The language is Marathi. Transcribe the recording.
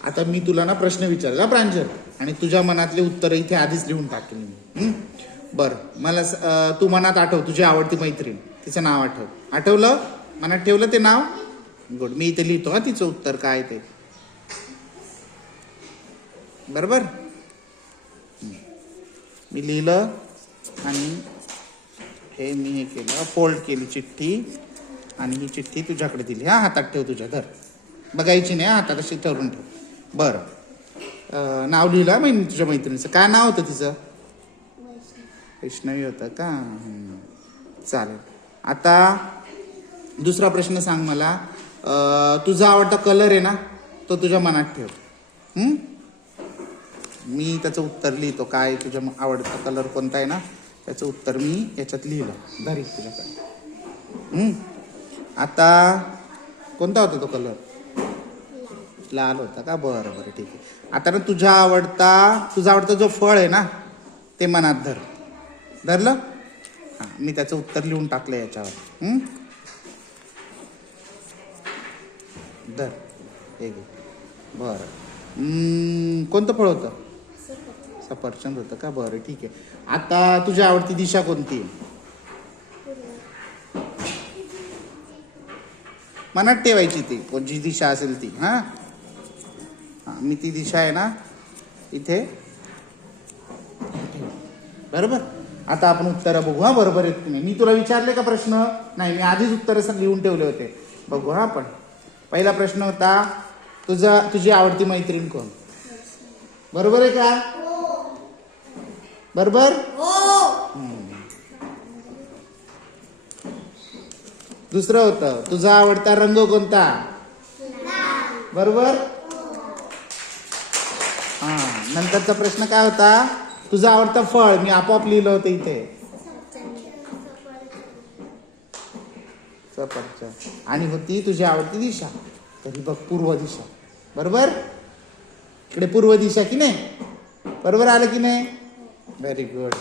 आता मी तुला ना प्रश्न विचारला प्रांजल, आणि तुझ्या मनातले उत्तर इथे आधीच लिहून टाकेल मी. बरं, मला तू मनात आठव तुझी आवडती मैत्रीण, तिचं नाव आठव. आठवलं? मनात ठेवलं ते नाव? गुड. मी इथे लिहितो हा तिचं उत्तर काय ते. बरोबर, मी लिहिलं आणि हे मी हे केलं, फोल्ड केली चिठ्ठी आणि ही चिठ्ठी तुझ्याकडे दिली. हा, हातात ठेव तुझ्या, धर. बघायची नाही, हातात अशी ठरवून ठेव. बरं, नाव लिहिलं मी तुझ्या मैत्रिणीचं. काय नाव होतं तिचं? वैष्णवी होतं का? चालेल. आता दुसरा प्रश्न सांग मला. तुझा आवडता कलर आहे ना, तो तुझ्या मनात ठेव. मी त्याचं उत्तर लिहितो. काय तुझ्या आवडता कलर कोणता आहे ना, त्याचं उत्तर मी याच्यात लिहिलं. धरी तुझ्याकडे. आता कोणता होता तो कलर? लाल होता का? बरं बरं, ठीक आहे. आता ना तुझा आवडता जो फळ आहे ना, ते मनात धर. धरलं? हां, मी त्याचं उत्तर लिहून टाकलं याच्यावर. धर, हे घे. बरं, कोणतं फळ होतं? सफरचंद होतं का? बरं, ठीक आहे. आता तुझी आवडती दिशा कोणती आहे? मनात ठेवायची ती, कोणची दिशा असेल ती. हां, मी ती दिशा आहे ना इथे. बरोबर. आता आपण उत्तरं बघू. हा, बरोबर आहेत तुम्ही. मी तुला विचारले का प्रश्न? नाही, मी आधीच उत्तरं लिहून ठेवले होते. बघू हा आपण. पहिला प्रश्न होता, तुझी आवडती मैत्रीण कोण? बरोबर आहे का? बरोबर. दुसरं होतं, तुझा आवडता रंग कोणता? बरोबर. हा, नंतरचा प्रश्न काय होता? तुझा आवडता फळ. मी आपोआप लिहिलं होतं इथे, सफरचंद. आणि होती तुझी आवडती दिशा, तरी बघ, पूर्व दिशा. बरोबर. इकडे पूर्व दिशा की नाही? बरोबर आलं की नाही? Very good.